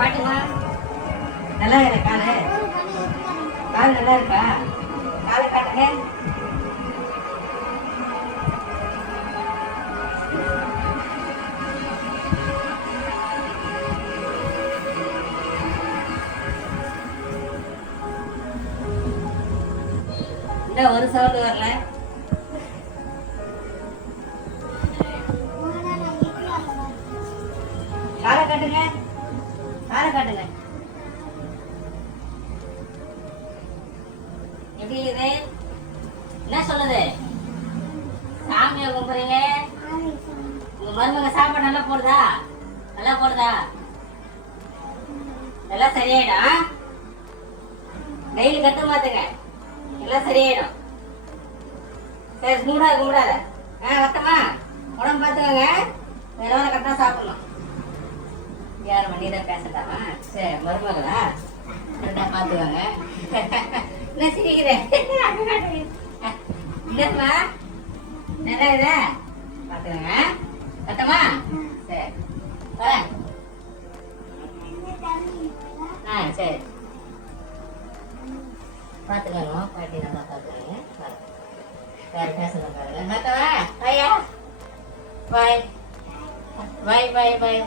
பாட்டுமா நல்லா இருக்கா காலு? கால் நல்லா இருக்கா? காலை காட்டுங்க. இந்த ஒரு சவுண்ட் வரல. காலை காட்டுங்க. காலை காட்டுங்க. எப்படி இது? என்ன சொல்லுது? சாமியை கும்பிடுறீங்க. உங்க மருமக சாப்பாடு நல்லா போடுதா? நல்லா போடுதா? எல்லாம் சரியாயிடும். டெய்லி கட்டு மாத்துங்க, எல்லாம் சரியாயிடும். சரி, கும்பிடாத கும்பிடாத. வட்டமா உடம்பு பார்த்துக்கோங்க. வேற கரெக்டாக சாப்பிடணும். யார் மணிதான் பேசட்டாமா? சரி, மருமகளா கரெக்டாக பார்த்துக்கோங்க. என்ன சிரிக்கிறேன்? இல்லைம்மா, நல்லா இதா பார்த்துக்கோங்க. கட்டமா? சரி, வரேன். சரி, பார்த்துக்கோங்க. பாட்டி நல்லா பார்த்துக்கோங்க. வேற பேசணும் பாருங்க. கட்டவா? பாயா? பாய் பாய் பாய் பாய்.